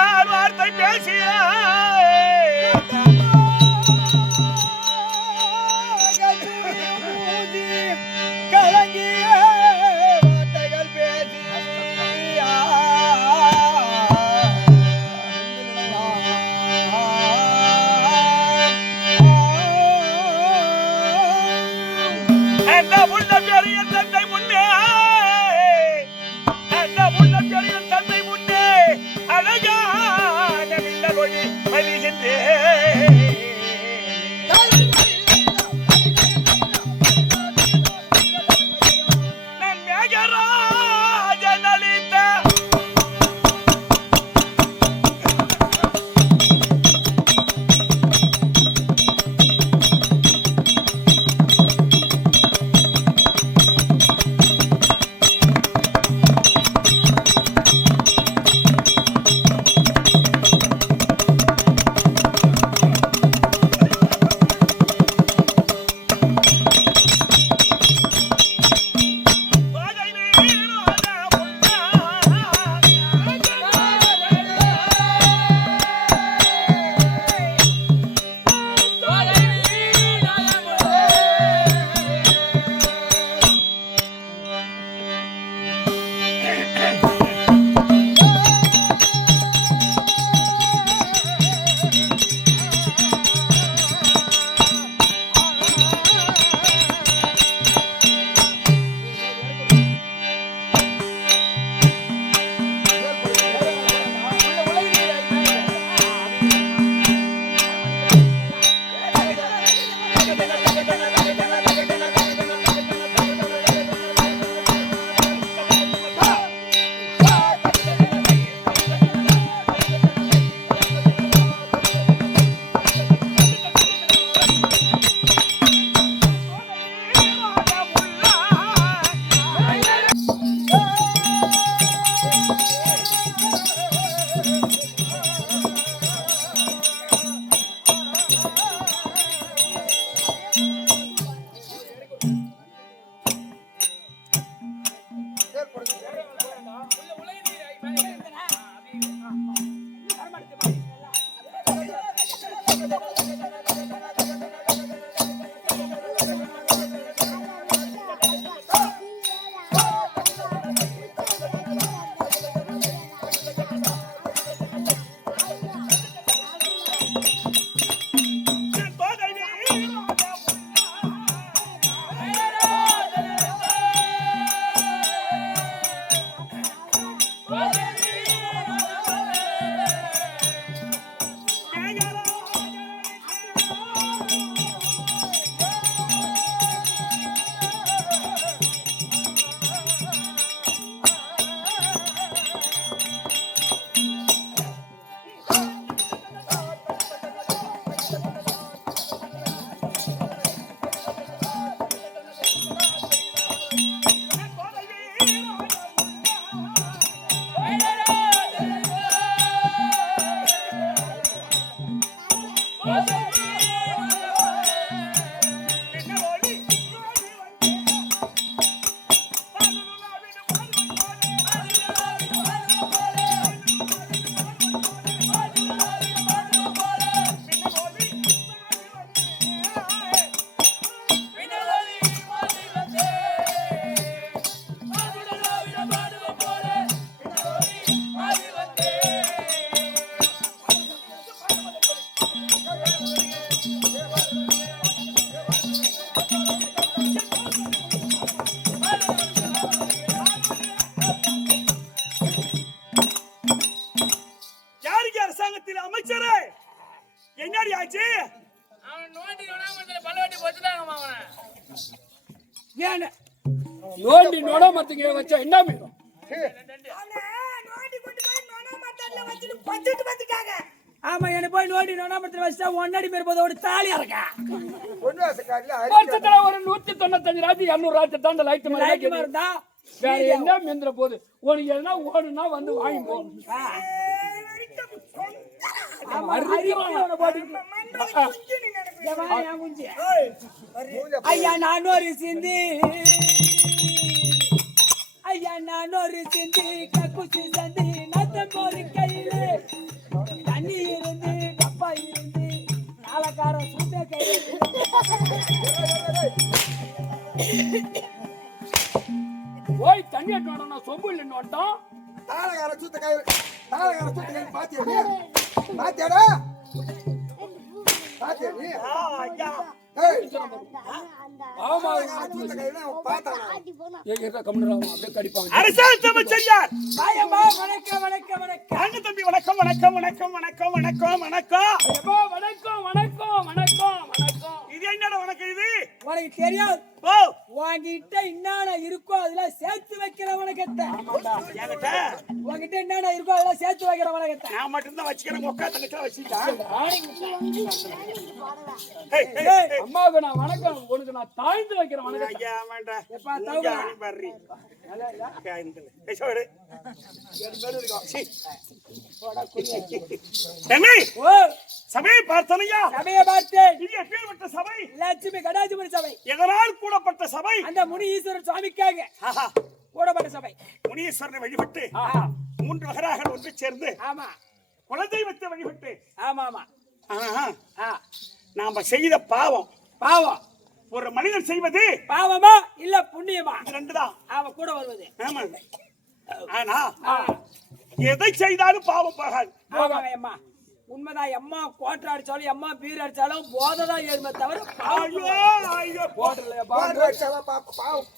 நான் வார்த்தை பேசிய நோண்டி நோட மரத்துக்கு வச்சா என்ன மீறும்? ஆமா, என்ன போய் நோண்டி நோட மரத்துல வச்சா ஒன்னடி பேர் போத ஒரு தாலி இருக்கா. வருஷத்துல ஒரு 195 ராஜி 200 ராஜி தான் அந்த லைட் மாதிரி இருந்தா வேற என்ன மீந்திர போகுது. உனக்கு என்ன ஓடுனா வந்து வாங்கி போ. ஐயா நான் ஒரு சிந்தி, ஐயா நான் ஒரு சிந்தி கக்குசி சந்தி நத்தம் ஒரு கையில போய் தண்ணி எடுத்து சொம்பு இல்லைன்னு வந்துட்டோம். தாளகார சுத்த கை பாத்தியா பாத்தியாடா பாத்தியா நீ ஆமா சுத்த கை பார்த்தா அப்படியே கடிப்பாங்க. அரசாங்க அமைச்சர் வாயம்மா, வணக்கம் வணக்கம் வணக்கம். அங்க தம்பி வணக்கம் வணக்கம் வணக்கம் வணக்கம் வணக்கம் வணக்கம். ஐயப்பா, வணக்கம் வணக்கம் வணக்கம் வணக்கம். இது என்னடா வணக்கம் இது? உனக்கு தெரியாது, ஓ உன்கிட்ட என்னென்ன இருக்கோ அதெல்லாம் சேர்த்து வைக்கிற வணக்கத்தை. என்கிட்ட உன்கிட்ட என்னென்ன இருக்கோ அதெல்லாம் சேர்த்து வைக்கிற வணக்கத்தை. நான் மட்டும்தான் வச்சுக்கிறேன். உட்கா தங்கச்சா வச்சுட்டா. அம்மாவுக்கு நான் வணக்கம், உனக்கு நான் தாழ்ந்து வைக்கிற வணக்கம். ஐயா வேண்டா. எப்பா தவுடா. பாரு. ஓ, சபையை பார்த்தனையா? சபையை பார்த்தேன். இது எப்பேற்பட்ட சபை? லட்சுமி கடாஜிபுரி சபை. எதனால் கூடப்பட்ட சபை? அந்த முனீஸ்வரர் சுவாமிக்காக ஆஹா. கூடப்பட்ட சபை. முனீஸ்வரனை வழிபட்டு 3 வகராக ஒன்று சேர்ந்து ஆமா குலதெய்வத்தை வழிபட்டு ஆமா ஆமா. நாம செய்த பாவம் பாவம் ஒரு மனிதன் செய்வது பாவமா இல்ல புண்ணியமா? இது 2 தான். அவன் கூட வருவது. ஆமா. ஆனா எதை செய்தாலும் பாவம் போகாது. அம்மா உண்மைதான். அம்மா கோட்டை அடிச்சாலும் அம்மா பீர் அடிச்சாலும் போதைதான் ஏறுமே தவிர ஐயோ ஐயோ போடலையா பாரு வச்சாவா பாவம்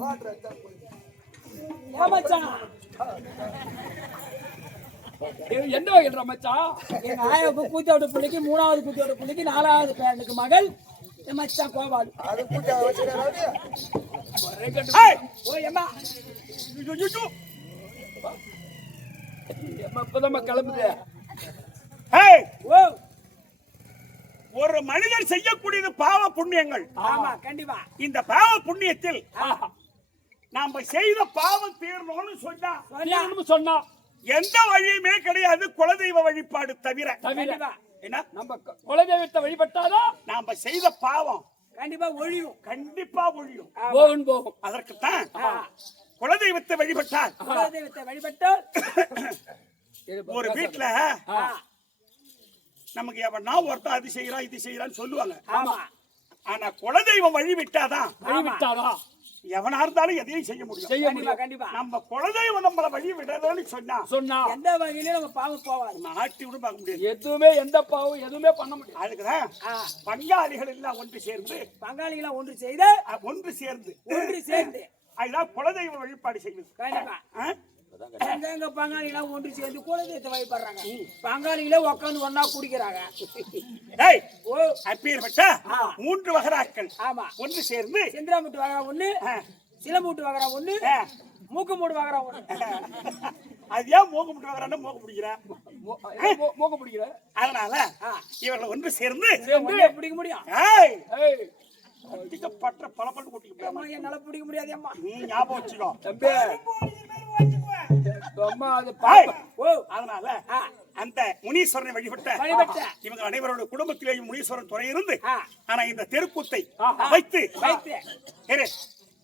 வாட்டர் அடிச்சா ஏமாச்சான். எந்த வகைன்ற மச்சான்? எங்க ஆயாவுக்கு கூத்தோட பிள்ளைக்கு 3வது கூத்தோட பிள்ளைக்கு 4வது பேரனுக்கு மகள் என் மச்சான் கோபால். அது கூட்டா வச்சிராரு ஓ எம்மா இப்பதான் கிளம்புது. ஏய், ஓ ஒரு மனிதன் செய்யக்கூடியது பாவ புண்ணியங்கள். ஆமா கண்டிப்பா. இந்த பாவ புண்ணியத்தில் நாம செய்த பாவம் தீரணும்னு சொன்னா சொன்னா எந்த வழியுமே கிடையாது, குலதெய்வ வழிபாடு தவிர. கண்டிப்பா என்ன? நம்ம குலதெய்வத்தை வழிபட்டாதான் நாம செய்த பாவம் கண்டிப்பா ஒழியும். கண்டிப்பா ஒழியும். போகும் போகும். அதற்குத்தான் குலதெய்வத்தை வழிபட்டால் குலதெய்வத்தை வழிபட்டால் ஒரு வீட்டுல நமக்கு எவனா ஒருத்தன் அது செய்யறான் இது செய்யறான்னு சொல்லுவாங்க. ஆமா. ஆனா குலதெய்வம் வழிவிட்டாதான் வழிவிட்டாதான் எவனா இருந்தாலும் எதையும் செய்ய முடியும். செய்ய கண்டிப்பா முடியும். கண்டிப்பா. நம்ம குலதெய்வம் நம்மள வழி விடணும்னு சொன்னா எந்த வகையிலும் நம்ம பாவம் போவாது. ஆட்டி விட பார்க்க முடியாது. எதுவுமே எந்த பாவம் எதுவுமே பண்ண முடியாது. அதுக்குதான் பங்காளிகள் எல்லாம் ஒன்று சேர்ந்து பங்காளிகளை ஒன்று செய்து ஒன்று சேர்ந்து அதுதான் குலதெய்வ வழிபாடு செய்வது. கண்டிப்பா. எங்க பங்காளிகளா ஒன்று சேர்ந்து குலதெய்வத்தை வழிபடுறாங்க. பங்காளிகளே உட்காந்து ஒன்னா குடிக்கிறாங்க. அப்பேற்பட்ட 3 வகராக்கள் ஆமா ஒன்று சேர்ந்து செந்திராமுட்டு வகரா ஒண்ணு, சிலம்பூட்டு வகரா ஒண்ணு, மூக்கு மூடு வகரா ஒண்ணு. அது ஏன் மூக்கு முட்டு வகரான்னு மூக்க பிடிக்கிற? மூக்க பிடிக்கிற. அதனால இவர்கள் ஒன்று சேர்ந்து பிடிக்க முடியும். பற்ற பலப்பட்டு கூட்டிக்க என்னால பிடிக்க முடியாது அம்மா. ஞாபகம் வச்சுக்கோ தம்பி. அம்மா அது அதனால அந்த முனீஸ்வரனை வழிபட்ட இவங்க அனைவரோட குடும்பத்திலேயும் முனீஸ்வரன் துறை இருந்து ஆனா இந்த தெருக்கூத்தை வைத்து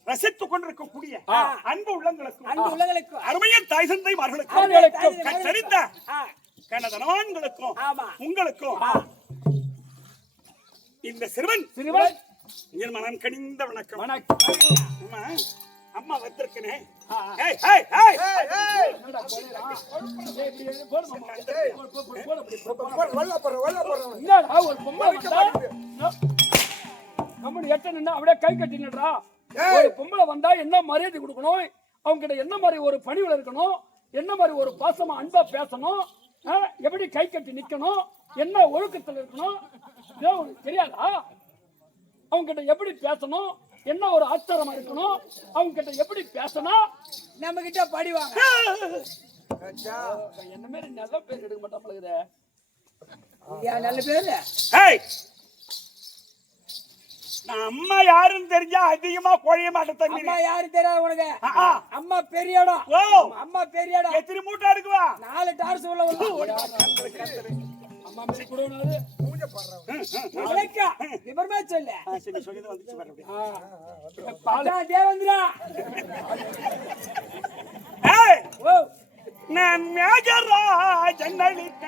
ரசித்துக் கொண்டிருக்கக்கூடிய அன்பு உள்ளங்களுக்கும் அருமையின் தாய் தந்தைமார்களுக்கும் கற்றறிந்த கனதனவான்களுக்கும் உங்களுக்கும் இந்த சிறுவன் என் மனம் கனிந்த வணக்கம். அம்மா வந்திருக்கனே. அப்படியே கை கட்டினடா. ஒரு பொம்பளை வந்தா என்ன மரியாதை கொடுக்கணும், அவங்க கிட்ட என்ன மாதிரி ஒரு பணிவுல இருக்கணும், என்ன மாதிரி ஒரு பாசமா அன்பா பேசணும், எப்படி கை கட்டி நிக்கணும், என்ன ஒழுக்கத்துல இருக்கணும் தெரியாதா? அவங்க கிட்ட எப்படி பேசணும், என்ன ஒரு ஆச்சாரமா இருக்கணும், அவங்க கிட்ட எப்படி பேசணும், நம்ம கிட்ட படிவாங்க. என்ன மாதிரி நல்ல பேர் எடுக்க மாட்டாங்க. நல்ல பேரு நான் அம்மா யாருன்னு தெரிஞ்சா அதிகமா குழைய மாட்டேன். அம்மா யாரு தெரியாது உனக்கு? அம்மா பெரிய இடம். அம்மா பெரிய இடம். எத்தனை மூட்டை இருக்குவா? 4 டார்ஸ் உள்ள அம்மா மாதிரி கூடாது. விபரமா சொல்லு. சொல்லிட்டு வந்துச்சு தேவேந்திரா நான் மேகராஜன் அளித்த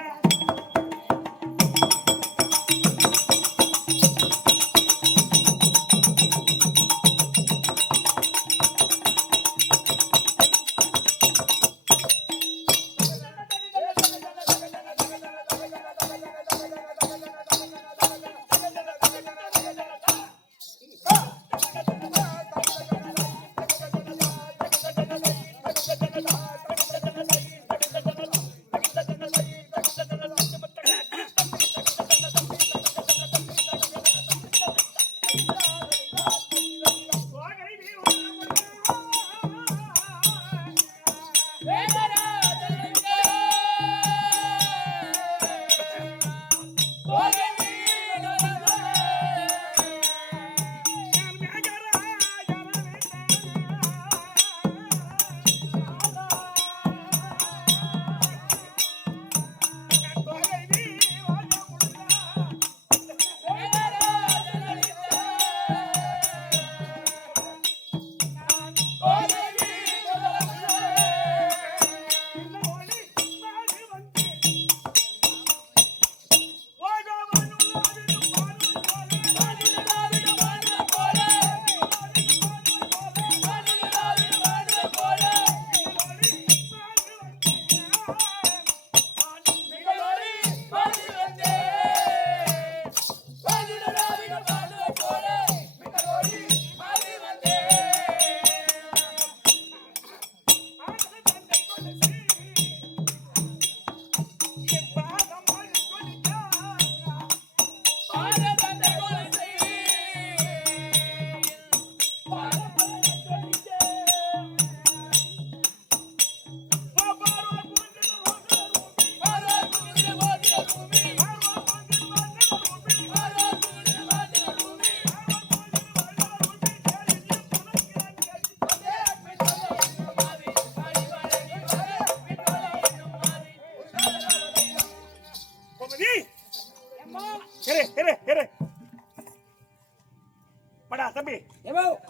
தம்பி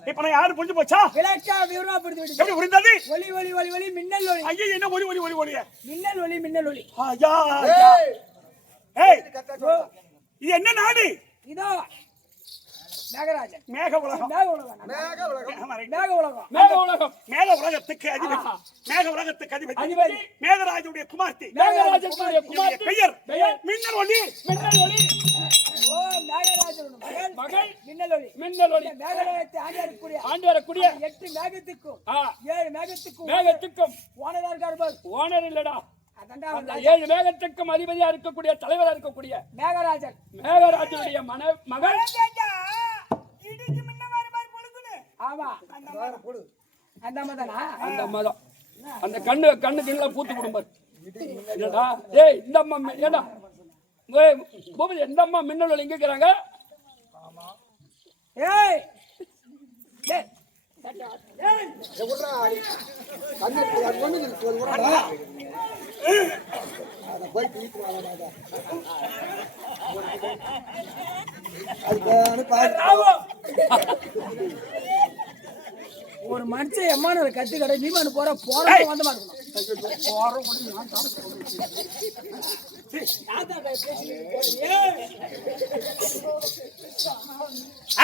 இப்ப நான் யாரு புரிஞ்சு போச்சா விளக்கா விவரமா புரிந்து விட்டது எப்படி புரிந்தது ஒளி ஒளி ஒளி ஒளி மின்னல் ஒளி ஐயா என்ன ஒளி ஒளி ஒளி ஒளி மின்னல் ஒளி மின்னல் ஒளி ஐயா ஏய் இது என்ன நாடு இதோ மேகராஜன் மேக உலகம் மேக உலகம் மேக உலகம் மேக உலகம் மேக உலகம் மேக உலகத்துக்கு அதிபதி மேக உலகத்துக்கு அதிபதி மேகராஜனுடைய குமார்த்தி மேகராஜனுடைய குமார்த்தி பெயர் பெயர் மின்னல் ஒளி மின்னல் ஒளி ஓ மேகராஜனுடைய மகள் மின்னல் ஒளி மின்னல் ஒளி மேகராஜத்தை ஆண்டு வரக்கூடிய 8 மேகத்துக்கும் 7 மேகத்துக்கும் ஓனரா இருக்காரு பாரு ஓனர் இல்லடா அதான்டா அந்த 7 மேகத்துக்கும் அதிபதியா இருக்கக்கூடிய தலைவரா இருக்கக்கூடிய மேகராஜன் மேகராஜனுடைய மகள் இடிக்கு முன்ன மாதிரி மாதிரி பொழுகுனே ஆமா அந்த மதனா அந்த மதம் அந்த கண்ணு கிண்ணல பூத்து குடும்பர் என்னடா ஏய் இந்த அம்மா ஏடா ஏய் பூபதி இந்த அம்மா மின்னல் ஒளி எங்க இருக்கறாங்க ஏய் ஏய் எவ்வளோ கண்ணு அது ஒண்ணு இருக்கு ஒரு உடனே அத போய் தீட்டு வாங்க அது பாரு ஒரு மனுஷன் எம்மான ஒரு கத்தி கடை நீ மனு போற வந்து மாட்டணும்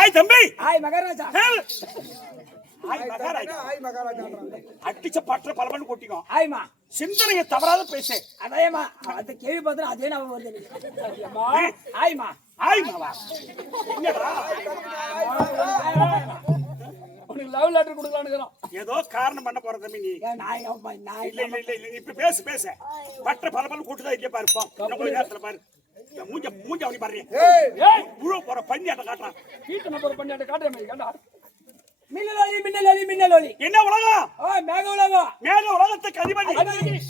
ஆய் தம்பி ஆய் மகாராஜா ஆய் மகாராஜா ஆய் மகாராஜா அடிச்ச பற்ற பலபன் கொட்டிக்கோ ஆய்மா சிந்தனையை தவறாத பேசு அதேமா அந்த கேள்வி பார்த்தா அதே நான் வருது ஆய்மா ஆய் மாவா என்னடா உனக்கு லவ் லெட்டர் கொடுக்கலாம்னு ஏதோ காரணம் பண்ண போற தம்பி நீ நாய் இல்ல இல்ல இல்ல இல்ல இப்ப பேசு பற்ற பலபன் கூட்டுதான் இல்லையா பாருப்போம் கொஞ்ச நேரத்துல பாரு மூஞ்ச அவனி பாரு ஏய் புழு போற பஞ்சாட்ட காட்டுறான் வீட்டு நம்பர் பண்ணிட்டு காட்டுறேன் கேட்டா மின்னல் ஒளி என்ன உலகம் ஓ மேக உலகம் மேக உலகத்துக்கு அதிபதி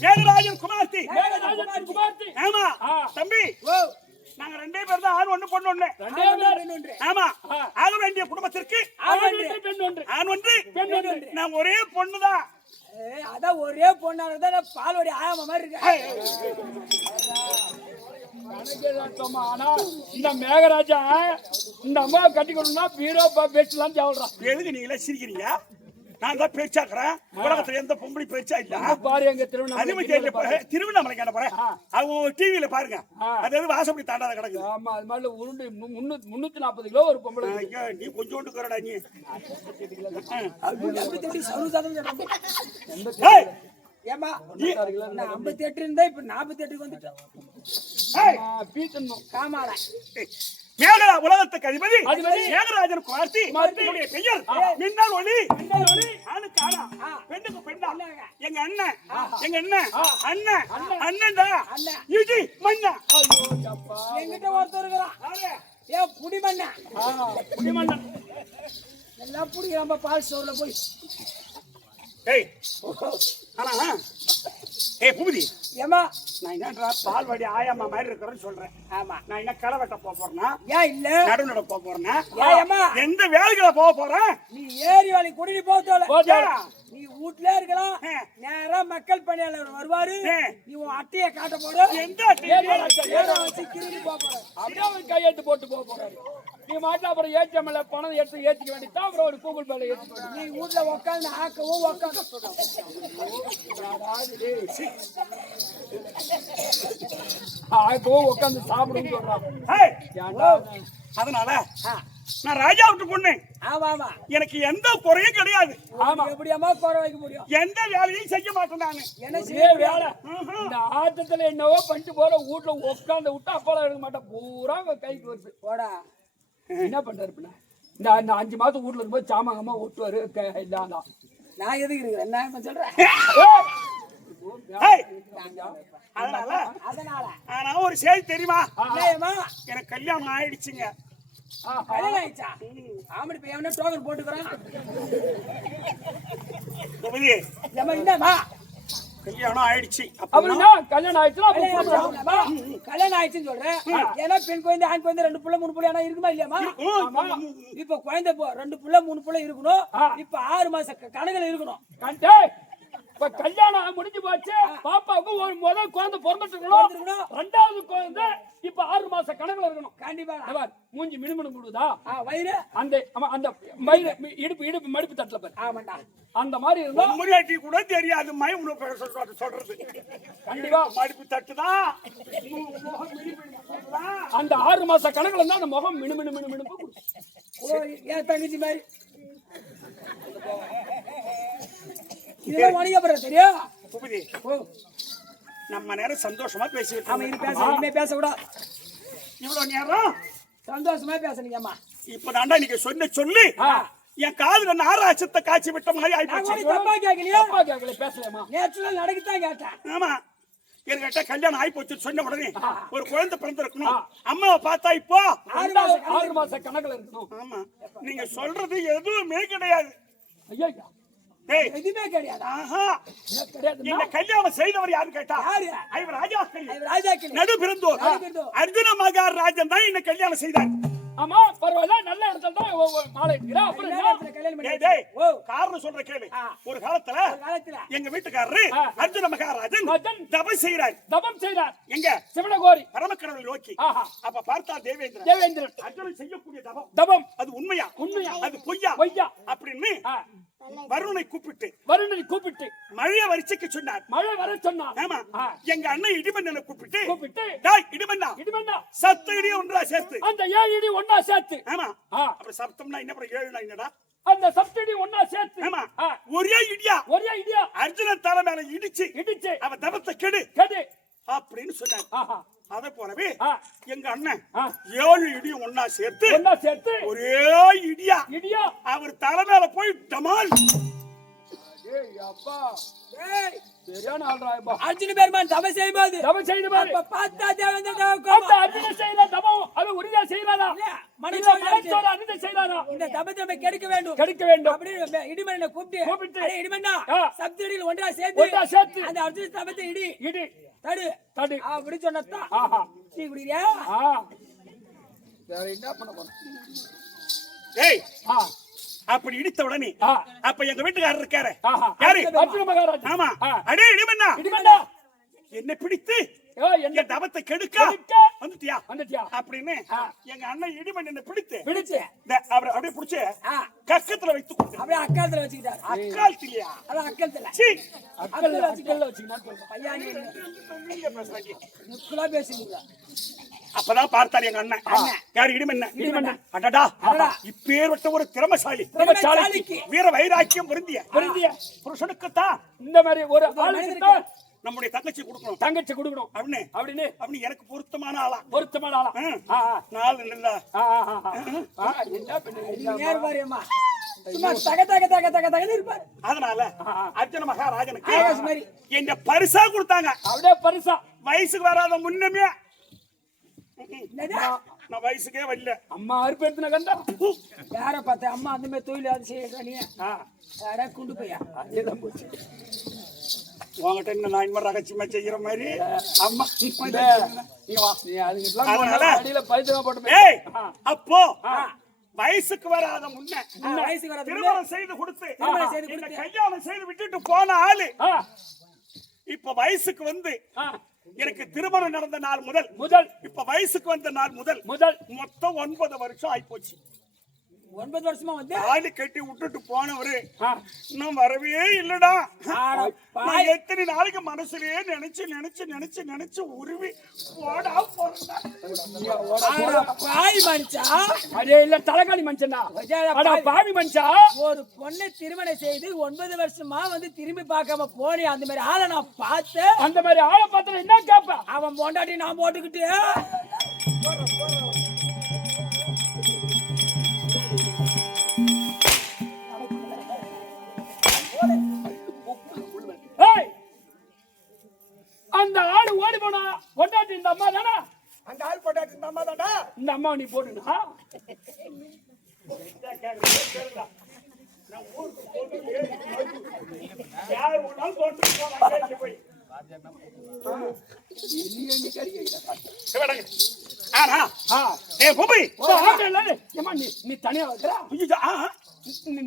மேகராஜன் குமார்த்தி மேகராஜன் குமார்த்தி ஆமா தம்பி ஓ நாங்க ரெண்டே பேர் தான் ஆண் ஒண்ணு பொண்ணு ஒண்ணு ரெண்டே பேர் ஆமா ஆக வேண்டிய குடும்பத்திற்கு ஆண் ஒன்று பெண் ஒன்று நான் ஒரே பொண்ணுதான் அதான் ஒரே பொண்ணானதான் பாலோடைய ஆயாம மாதிரி இருக்கு ஆனா இந்த மேகராஜா இந்த அம்மாவை கட்டிக்கணும்னா பீரோ பெட்லாம் சாப்பிடுறான் எதுக்கு நீங்களே சிரிக்கிறீங்க நான் தான் பேச்சாக்குறேன். உலகத்துல எந்த பொம்பளை பேச்சா இல்ல. பாரு எங்க திருவண்ணாமலை கேட்ட போறேன். அவங்க டிவியில பாருங்க. அதாவது வாசப்படி தாண்டாத கிடக்குது. ஆமா, அது மாதிரி உருண்டு 340 கிலோ ஒரு பொம்பளை. நீ கொஞ்சோண்டு கரடா நீ. ஏமா 58 இருந்தா இப்ப 48க்கு வந்துட்டோம். காமால மேகலா உலகத்துக்கு அதிபதி மேகராஜன் குமார்த்தி என்னுடைய பெயர் மின்னல் ஒளி. ஆணுக்கு ஆனா பெண்ணுக்கு பெண்ணா எங்க அண்ணன் அண்ணன் அண்ணன்டா இடி மண்ணா. என்கிட்ட ஒருத்தர் இருக்கிறான். ஏன் புடிமண்ணா? புடிமண்ணன் எல்லாம் புடிக்கிறாம பால் ஸ்டோர்ல போய். ஏய் ஆனா பூபதி ஏமா நான் என்னன்றா பால்வாடி ஆயாமா மாதிரி இருக்கிறேன்னு சொல்றேன். ஆமா, நான் என்ன களை வெட்ட போறேன்னா ஏன் இல்ல நடுநட போறேன்னா ஏமா எந்த வேலைகளை போறேன்? நீ ஏரி வேலை குடிட்டு போதோல நீ வீட்ல இருக்கலாம். நேரா மக்கள் பணியாளர் வருவாரு. நீ உன் அட்டையை காட்ட போற. எந்த அட்டையை வச்சு கிரிக்கி போற. அப்படியே அவன் கையெழுத்து போட்டு போறாரு. நீ மாட்டா அப்புறம் ஏடிஎம்ல பணம் எடுத்து ஏத்திக்க வேண்டியதான். அப்புறம் ஒரு கூகுள் பேல ஏத்தி நீ வீட்ல உட்காந்து ஆக்கவும் உட்காந்து ஆக்கவும் உட்காந்து சாப்பிடுன்னு சொல்றான். அதனால நான் ராஜா விட்டு பொண்ணு. ஆமா ஆமா, எனக்கு எந்த குறையும் கிடையாது. ஆமா, எப்படியாமா குறை வைக்க முடியும்? எந்த வேலையும் செய்ய மாட்டேன் நானு. என்ன வேலை இந்த ஆட்டத்துல என்னவோ பண்ணிட்டு போற வீட்டுல உட்காந்து விட்டு அப்பெல்லாம் எடுக்க மாட்டேன். பூரா கைக்கு வருது. போடா என்ன பண்றாரு இந்த 5 மாசம் வீட்டுல இருக்கும்போது சாமாங்கம்மா ஓட்டுவாரு. நான் எதுக்கு இருக்கிறேன் என்ன சொல்றேன்? அதனால ஆனா ஒரு செய்தி தெரியுமா? எனக்கு கல்யாணம் ஆயிடுச்சுங்க. கல்யாணம் ஆயிடுச்சா? ஆமடி பையன் டோக்கன் போட்டுக்கிறான். என்னமா கல்யாணம் ஆயிடுச்சு அப்படின்னா கல்யாணம் ஆயிடுச்சு. கல்யாணம் ஆயிடுச்சுன்னு சொல்றேன். ஏன்னா பெண் குழந்தை ஆண் குழந்தை 2 புள்ள 3 புள்ள ஆனா இருக்குமா இல்லையாமா? இப்ப குழந்தை 2 புள்ள 3 புள்ள இருக்கணும். இப்ப 6 மாச கணக்குல இருக்கணும். இப்ப கல்யாணம் முடிஞ்சு போச்சு. பாப்பாவுக்கு ஒரு முதல் குழந்தை பிறந்துட்டு ரெண்டாவது குழந்தை இப்ப 6 மாச கணக்குல இருக்கணும். கண்டிப்பா மூஞ்சி மினுமினு முடுதா வயிறு அந்த இடுப்பு மடிப்பு தட்டுல பாரு. ஆமாண்டா, அந்த மாதிரி இருந்தா முன்னாடி கூட தெரியாது. சொல்றது கண்டிப்பா மடிப்பு தட்டுதான். அந்த 6 மாச கணக்குல இருந்தா அந்த முகம் மினுமினு ஏன் தங்கச்சி மாதிரி இதெல்லாம் வணிகப்படுற தெரியும். நம்ம நேரம் சந்தோஷமா பேசிக்கிட்டு பேசக்கூடாது. இவ்வளவு நேரம் சந்தோஷமா பேசணுங்கம்மா. இப்பதாண்டா நீங்க சொல்லி என் காதுல நாராட்சத்தை காய்ச்சி விட்ட மாதிரி ஆயிப்போச்சு. தப்பா கேட்கலையா? பேசலாமா? நேற்றுல நடக்கத்தான் கேட்டேன். ஆமா, என்கிட்ட கல்யாணம் ஆயிப்போச்சு சொன்ன உடனே ஒரு குழந்தை பிறந்திருக்கணும். அம்மாவை பார்த்தா இப்போ 6 மாச கணக்குல இருக்கணும். ஆமா, நீங்க சொல்றது எதுவுமே கிடையாது. ஐயா எதுவுமே கிடையாது. இந்த கல்யாணம் செய்தவர் யாருன்னு கேட்டா நடு பிறந்தோர் அர்ஜுன மகாராஜன் தான் இந்த கல்யாணம் செய்தார். ஆமா, பரவாயில்ல, நல்ல இடத்துல தான் மாலை இருக்கிறா. காரணம் சொல்ற கேளு. ஒரு காலத்துல எங்க வீட்டுக்காரரு அர்ஜுன மகாராஜன் தபம் செய்யறார். எங்க சிவனகோரி பரமக்கடவுளை நோக்கி. அப்ப பார்த்தா தேவேந்திரன் அர்ஜுனன் செய்யக்கூடிய தபம் அது உண்மையா அது பொய்யா அப்படின்னு வருணனை கூப்பிட்டு மழைய வரிசைக்கு சொன்னார். மழை வர சொன்னார். ஆமா, எங்க அண்ணன் இடிமண்ணனை கூப்பிட்டு டேய் இடிமண்ணா சத்த இடி ஒன்றா சேர்த்து அந்த 7 இடி ஒன்றா சேர்த்து. ஆமா, அப்ப சப்தம்னா என்ன? 7னா என்னடா? அந்த சப்தடி ஒண்ணா சேர்த்து. ஆமா, ஒரே இடியா அர்ஜுனன் தலை மேல இடிச்சு அவ தபத்தை கெடு அப்படின்னு சொன்னார். அத போலவே எங்க அண்ணன் 7 இடியும் ஒண்ணா சேர்த்து ஒரே இடியா அவர் தலை மேல போய் டமால். அர்ஜுன பெருமான் தபம் செய்யும்போது பார்த்தா இந்த தபத்தை கெடுக்க வேண்டும் அப்படின்னு இடிமண்ணனை கூப்பிட்டு இடிமண்ணா சப்தடியில் ஒன்றா சேர்த்து அந்த அர்ஜுன தபத்தை இடி தடு அப்படி சொன்னதான் நீ குடிக்கிறியா? வேற என்ன பண்ண போற? அப்படி இடித்த உடனே அப்ப எங்க வீட்டுக்காரர் இருக்காரு. யாரு? அர்ஜுன மகாராஜா. ஆமா, அடே இடிமண்ணா இடிமண்ணா என்ன பிடித்து என் தபத்தை கெடுக்க வந்துட்டியா வந்துட்டியா அப்படின்னு எங்க அண்ணன் இடிமண் என்ன பிடிச்சு அவர் அப்படியே பிடிச்சு கக்கத்துல வைத்து அப்படியே அக்காலத்துல வச்சுக்கிட்டாரு. அக்காலத்து இல்லையா அதான் அக்கலத்துல வச்சுக்கினா பையா நீ பேசுறீங்க. அப்பதான் பார்த்தாரு எங்க அண்ணன் யாரு இடிமண்ண அடடா இப்பேற்பட்ட ஒரு திறமசாலி வீர வைராக்கியம் பொருந்திய புருஷனுக்குத்தான் இந்த மாதிரி ஒரு ஆளுக்கு நம்முடைய தங்கச்சி கொடுக்கணும் அப்படின்னு எனக்கு பொருத்தமான ஆளா நாலு நல்லா அதனால அர்ஜுன மகாராஜனுக்கு எங்க பரிசா கொடுத்தாங்க. அப்படியே பரிசா வயசுக்கு வராத முன்னமே நான் வயசுக்கே வரல. அம்மா அறுப்பெடுத்துன கண்டா யார பார்த்தேன் அம்மா அந்த மாதிரி தொழில் அது செய்ய குண்டு போயா உங்ககிட்ட என்ன நான் இன்னும் ரகசியமா செய்யற மாதிரி அம்மா அப்போ வயசுக்கு வராத முன்ன திருமணம் செய்து கொடுத்து கல்யாணம் செய்து விட்டுட்டு போன ஆளு இப்ப வயசுக்கு வந்து எனக்கு திருமணம் நடந்த நாள் முதல் இப்ப வயசுக்கு வந்த நாள் முதல் மொத்தம் 9 வருஷம் ஆயிப்போச்சு. 9 வருஷமா வந்து ஆளு கட்டி விட்டுட்டு போனவரு இன்னும் வரவே இல்லடா. எத்தனை நாளைக்கு மனசுலயே நினைச்சு உருவி போடா பாய் மனுஷா அதே இல்ல தலைகாணி மனுஷனா பாவி மனுஷா. ஒரு பொண்ணை திருமணம் செய்து 9 வருஷமா வந்து திரும்பி பார்க்காம போனே அந்த மாதிரி ஆளை நான் பார்த்தேன். அந்த மாதிரி ஆளை பார்த்தா என்ன கேப்பேன்? அவன் பொண்டாட்டி நான் போட்டுக்கிட்டு அந்த ஆடு ஓடி போனா பொண்டாட்டி இந்த அம்மா தானா? அந்த ஆள் பொண்டாட்டி இந்த அம்மா தானா? இந்த அம்மா நீ போடுனா நீ தனியா வைக்கிறா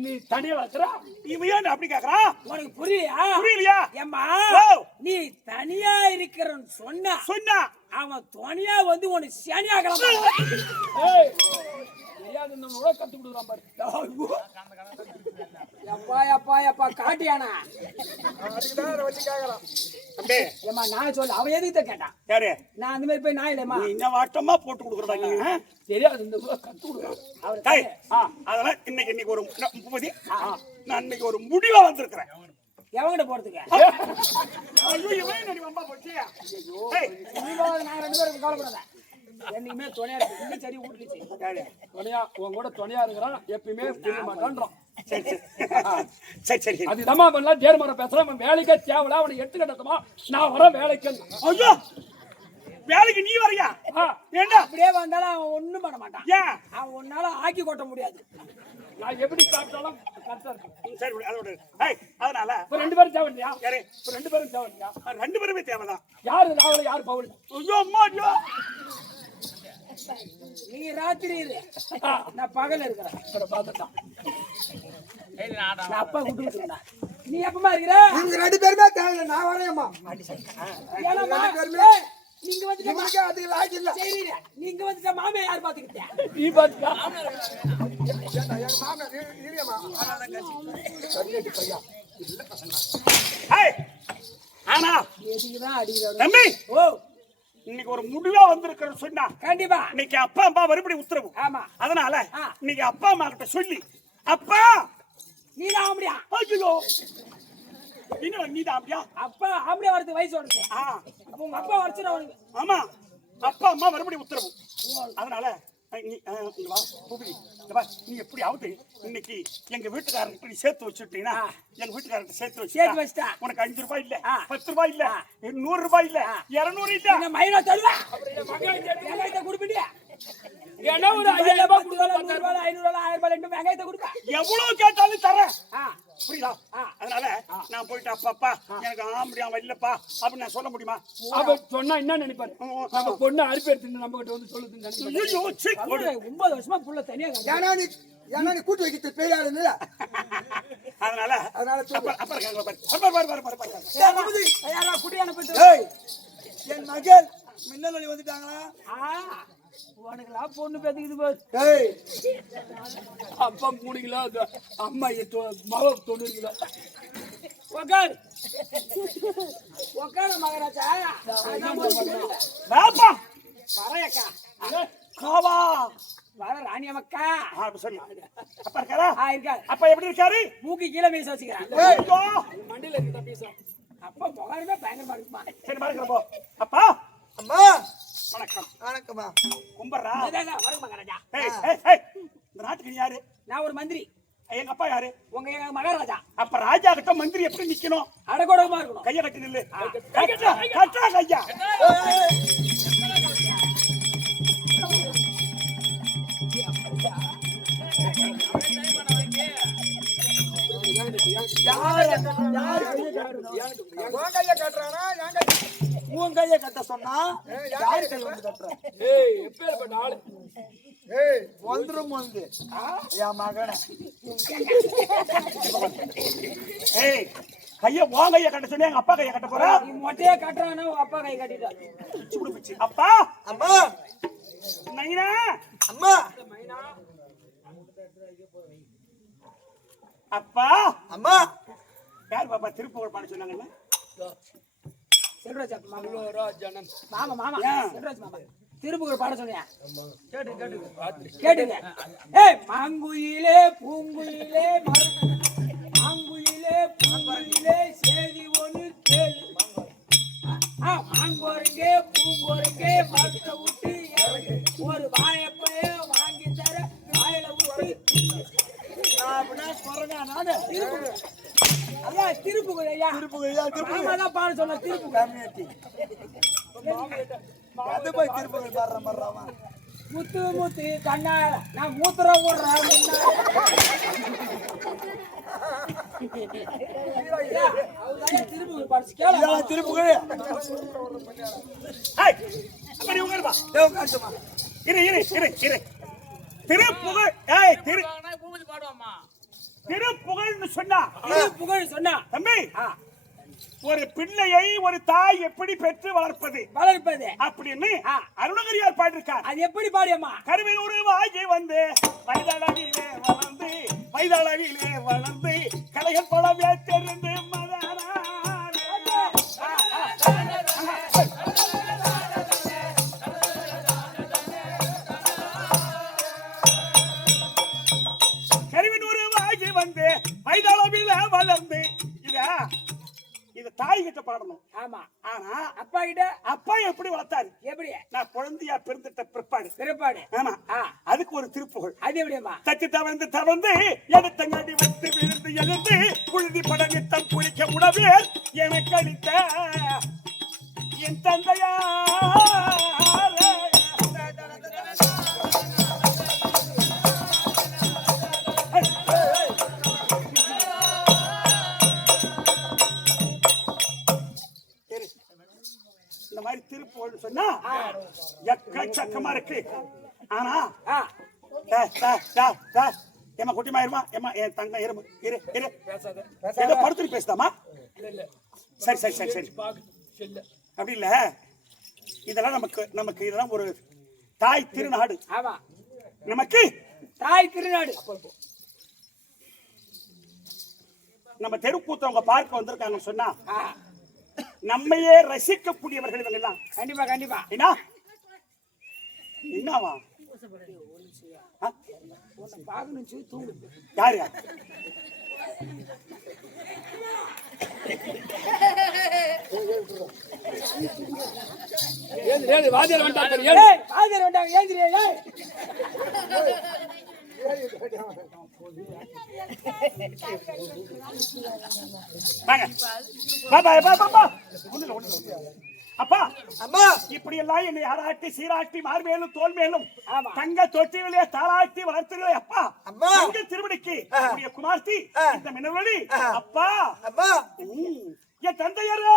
நீ தனியா வைக்கிறா இவன் அப்படி கேக்குறா உனக்கு புரியலையா? ஏம்மா நீ தனியா இருக்கிறன்னு சொன்னா அவன் துணியா வந்து உனக்கு சேனியாக்கலாம். கத்து கொடுக்குறான் பாரு. எப்பா காட்டியானா ஏமா நான் சொல்ல அவன் எதுக்கு கேட்டான்? யாரு? நான் அந்த மாதிரி போய் நான் இல்லையம்மா இந்த வாட்டமா போட்டு கொடுக்குறதா தெரியாது. இந்த கத்து கொடுக்குறான். அதெல்லாம் இன்னைக்கு ஒரு நான் இன்னைக்கு ஒரு முடிவா வந்திருக்கிறேன். எவங்கிட்ட போறதுக்கு? நாங்க 2 பேரும் கவலைப்படாத. என்னைக்குமே துணையா இருக்கு. இன்னும் சரி ஊட்டுச்சு துணையா உன் கூட துணையா இருக்கிறான். எப்பயுமே புரிய மாட்டான்றான். சரி அதுதான் பண்ணலாம். தேர்மரம் பேசுறான். வேலைக்கே தேவையில்ல. அவனை எடுத்து கட்டமா நான் வர வேலைக்கு. ஐயோ வேலைக்கு நீ வரையா? ஏண்டா அப்படியே வந்தாலும் அவன் ஒண்ணும் பண்ண மாட்டான். ஏன்? அவன் ஒன்னால ஆக்கி கொட்ட முடியாது. நான் எப்படி காட்டாலும் கரெக்டா இருக்கும். சரி அதோட அதனால 2 பேரும் தேவையா? யாரு? 2 பேரும் தேவையா? 2 பேருமே தேவைதான். யாரு ராவல யாரு பவுல்? ஐயோ அம்மா ஐயோ நீ ராத்திரி இரு, நான் பகல் இருக்கிறேன். நான் அப்பா கூப்பிட்டு நீ எப்பமா இருக்கிற? நீங்க 2 பேருமே தேவை. நான் வரேம்மா. நீங்க வந்து அது லாஜ் இல்ல. சரி நீங்க வந்து மாமே யார் பாத்துக்கிட்ட? நீ பாத்துக்க. எங்க மாமா இல்லையம்மா. கண்ணேட்டி பையா இல்ல பசங்க. ஆனா எதுக்குதான் அடிக்கிறாரு? தம்பி ஓ இன்னைக்கு ஒரு முடிவா வந்திருக்கிறேன்னு சொன்னா கண்டிப்பா இன்னைக்கு அப்பா அம்மா மறுபடியும் உத்தரவு. ஆமா அதனால இன்னைக்கு அப்பா அம்மா கிட்ட சொல்லி அப்பா நீ தான் ஆம்படியா? ஐயோ இன்னும் நீ தான் அப்படியா? அப்பா ஆம்படியா வரது வயசு வருது. அப்ப உங்க அப்பா வரச்சுனா உனக்கு? ஆமா அப்பா அம்மா மறுபடியும் உத்தரவு. அதனால நீ வா பூபதி நீ எப்படி ஆகுது இன்னைக்கு எங்க வீட்டுக்காரர்கிட்ட நீ சேர்த்து வச்சுட்டீங்கன்னா எங்க வீட்டுக்காரர்கிட்ட சேர்த்து வச்சுட்டா உனக்கு 5 ரூபாய் இல்ல 10 ரூபாய் இல்ல 100 ரூபாய் இல்ல 200 இல்ல என்ன மயிலா தருவா? வெங்காயத்தை குடுப்பிட்டியா? என்ன ஒரு 5000 ரூபாய் கொடுத்தா 500 ரூபாய் 1000 ரூபாய் ரெண்டு வெங்காயத்தை கொடுப்பா. எவ்வளவு கேட்டாலும் தரேன். புரியுதா? அதனால நான் போயிட்டு அப்பா எனக்கு ஆம்படியா வரலப்பா அப்படின்னு நான் சொல்ல முடியுமா? அப்ப சொன்னா என்ன நினைப்பாரு? நம்ம பொண்ணு அறுப்பு எடுத்து நம்ம கிட்ட வந்து சொல்லுதுன்னு நினைப்பாரு. 9 வருஷமா புள்ள தனியா ஏன்னா நீ கூட்டு வைக்கிறது பெரியாள் இல்ல. அதனால அப்புறம் குட்டியான போயிட்டு என் மகள் மின்னல் ஒளி வந்துட்டாங்களா? உனக்குலாம் பொண்ணு பேத்துக்குது பாரு. ஏய் அப்பா 3 கிலோ அம்மா மாவு 90 கிலோ. உக்கார் உக்கார மகாராஜா. பாப்பா வரையக்கா காவா வர ராணி அம்மக்கா. சொல்லு. அப்பா இருக்காரா? இருக்காரு. அப்பா எப்படி இருக்காரு? மூக்கி கீழே மீச வச்சுக்கிறான். ஐயோ, மண்டியில இருக்க பீசா. அப்பா முகமே பயங்கரமா இருக்குமா. சரி பாருங்க. அப்பா அம்மா வணக்கம். வணக்கம்மா. கும்பர்ரா. வணக்கம் மகாராஜா. இந்த நாட்டுக்கு நீ யாரு? நான் ஒரு மந்திரி. எங்க அப்பா யாரு? எங்க மகாராஜா. அப்ப ராஜா கிட்ட மந்திரி எப்படி நிக்கணும்? அடகோடமா இருக்கணும். கைய கட்டி நில்லு. கட்டா கையா. உன் கையை கட்ட சொன்னா யாரு கை வந்து கட்டுற? எப்பேற்பட்ட ஆளு. வந்துரும் வந்து என் மகனை கைய உன் கைய கட்ட சொன்னா எங்க அப்பா கைய கட்ட போறா? நீ மொட்டையா கட்டுறானா உன் அப்பா கை கட்டிட்டா. அப்பா அம்மா நைனா அம்மா அப்பா அம்மா யார் பாப்பா திருப்புகழ் பாட சொன்னாங்கல்ல? செல்வராஜ் மாமா. ஜனம் மாமா மாமா ஏன்? செல்வராஜ் மாமா திருப்புகழ் பாட சொன்னியா? கேட்டுங்க. ஏய் மாங்குயிலே பூங்குயிலே மாங்குயிலே பூங்குயிலே சேதி ஒன்று கேளு. மாங்கோருங்கே பூங்கோருங்கே மரத்தை விட்டு ஒரு வாழைப்பைய வாங்கி தர வாயில விட்டு அதான் திருப்புகழ் ஐயா. தான் பாட சொன்ன திருப்புகழ். அது போய் திருப்பங்கள் பாடுற மாதிரிமா முத்து முத்து கண்ணால நான் மூத்திர விடுறேன். திருப்புகழ் பாடிச்சு கேளு. திருப்புகள் திருப்புகழ்னு சொன்னா திருப்புகழ் சொன்னா தம்பி ஒரு பிள்ளையை ஒரு தாய் எப்படி பெற்று வளர்ப்பது அப்படின்னு அருணகிரியார் பாடிருக்கார். அது எப்படி பாடியம்மா? கருவில் உருவாகி வந்து வயதளவிலே வளர்ந்து கலைகள் பலவே தெரிந்து கருவின் உருவாகி வந்து வயதளவில வளர்ந்து இத தாய் கிட்ட பாடணும். ஆமா. ஆனா அப்பா கிட்ட அப்பா எப்படி வளர்த்தாரு? எப்படி? நான் குழந்தையா பிறந்துட்ட பிற்பாடு. ஆமா. அதுக்கு ஒரு திருப்புகழ். அது எப்படிமா? தச்சு தவழ்ந்து எடுத்தங்கடி விட்டு விழுந்து எழுந்து புழுதி படங்கி தன் குளிக்க உணவே எனக்கு அளித்த என் தந்தையா இந்த மாதிரி திருப்புகழ் சொன்னா எக்கச்சக்கமா இருக்கு. ஆனா ஏமா குட்டிமாயிருமா ஏமா என் தங்க இருமா இரு ஏதோ படுத்துட்டு பேசுதாமா? சரி அப்படி இல்ல. இதெல்லாம் நமக்கு இதெல்லாம் ஒரு தாய் திருநாடு. ஆமா, நமக்கு தாய் திருநாடு. நம்ம தெருக்கூத்தவங்க பார்க்க வந்திருக்காங்கன்னு சொன்னா நம்மையே ரசிக்கக்கூடியவர்கள் இவங்க எல்லாம். கண்டிப்பா என்னவா யாரு? வாத்தியார் வந்துட்டாங்க. அப்பா அம்மா இப்படி எல்லாம் என்னை ஆராட்டி சீராட்டி மார்மேலும் தோல் மேலும் தங்க தொட்டிலே தாராட்டி வளர்த்துங்களே அப்பா. தங்க திருமணிக்கு குமார்த்தி இந்த மின்னவழி அப்பா அம்மா என் தந்தையரே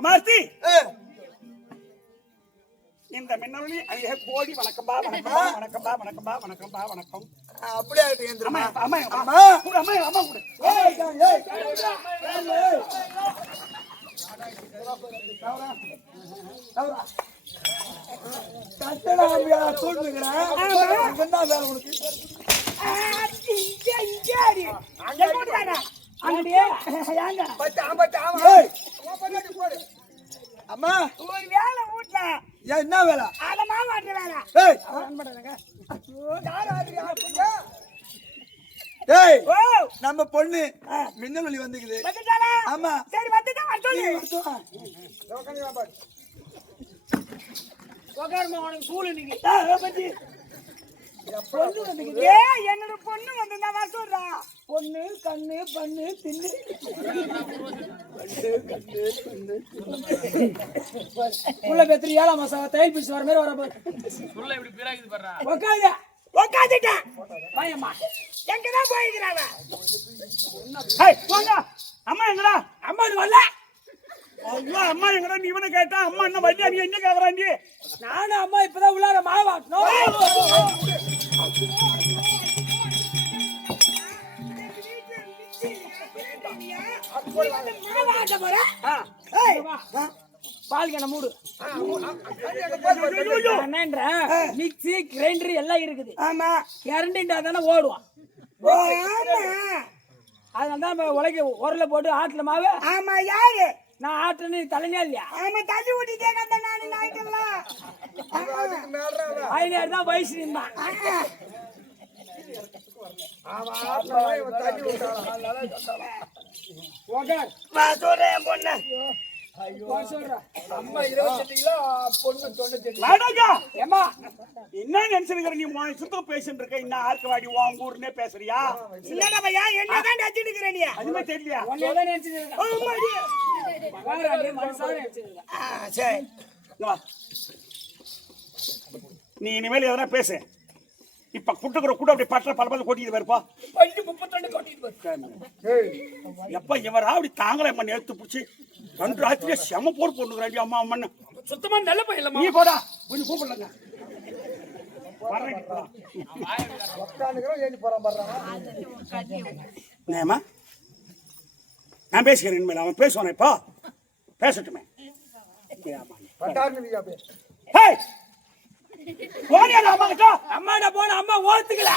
குமார்த்தி இந்த மின்னொலி ஐயா கோடி வணக்கம்பா வணக்கம்பா வணக்கம்பா வணக்கம்பா வணக்கம்பா வணக்கம். அப்படியே ஆயிட்டு அம்மா அம்மா அம்மா கூட அம்மா அம்மா கூட கட்டடா அப்படியா தூண்டுகிறேன் என்ன வேலை உனக்கு அம்மா ஒரு வேலை வீட்டுல ஏன் என்ன வேலை அத மாவாட்டுற வேலை. ஏய் ஏய் ஓ நம்ம பொண்ணு மின்னல் ஒளி வந்துக்குது வந்துட்டாளா? ஆமா சரி வந்துட்டா வர சொல்லு. உட்காருமா, உனக்கு சூழ் இன்னைக்கு. பொண்ணு வந்துக்குது. ஏய், என்னோட பொண்ணு வந்திருந்தா வர சொல்றா. பொண்ணு கண்ணு பண்ணு தின்னு உள்ள பெத்திரி 7 மாசம் தையல் பிடிச்சு வர மாதிரி வர உட்காந்து உட்காந்துட்டேன். பயம்மா எங்கதான் போயிருக்கிறாங்க. போங்க அம்மா எங்கடா அம்மா இது வரல. ஐயோ அம்மா எங்கடா நீ இவனை கேட்டா அம்மா என்ன வண்டியா நீ என்ன கேக்குறாண்டி? நானும் அம்மா இப்பதான் உள்ளார மாவாட்டணும். பால் கண்ண மூடு. என்னன்ற மிக்ஸி கிரைண்டர் எல்லாம் இருக்குது. ஆமா கரண்ட் தானே ஓடுவான். அதனாலதான் உலக உரல போட்டு ஆட்டுல மாவு. ஆமா யாரு நான் ஆட்டுன்னு தலைஞா இல்லையா? ஆமா தள்ளி ஊட்டிட்டே கந்த நானு நாய்க்கலாம். ஐநூறு தான் வயசு இருந்தான். அம்மா 28 கிலோ பொண்ணு 98. ஏமா என்ன நினைச்சிருக்கிற நீ சுத்தம் பேசிட்டு இருக்க? இன்னும் ஆர்க்கவாடி உன் ஊர்னே பேசுறியா? இல்லடா பையா என்னதான் நினைச்சிட்டு நீ? அதுமே தெரியலையா? ஒன்னேதான் நினைச்சிட்டு சரி நீ இனிமேல் எதனா பேசு. இப்ப குட்டுக்கிற கூட அப்படி பற்ற பல கொட்டிட்டு வருப்பா. 32 கொட்டிட்டு எப்ப இவரா அப்படி தாங்களே அம்மா நேர்த்து பிடிச்சி 2 ராத்திரியா செம போர் போட்டுக்கிறாண்டி அம்மா அம்மன்னு. சுத்தமா நல்ல பையலமா. நீ போடா கொஞ்சம் கூப்பிடலங்க. நான் பேசுகிறேன் இனிமேல். அவன் பேசுவானே இப்போ பேசட்டுமே. அம்மாட போன அம்மா ஓத்துக்கல.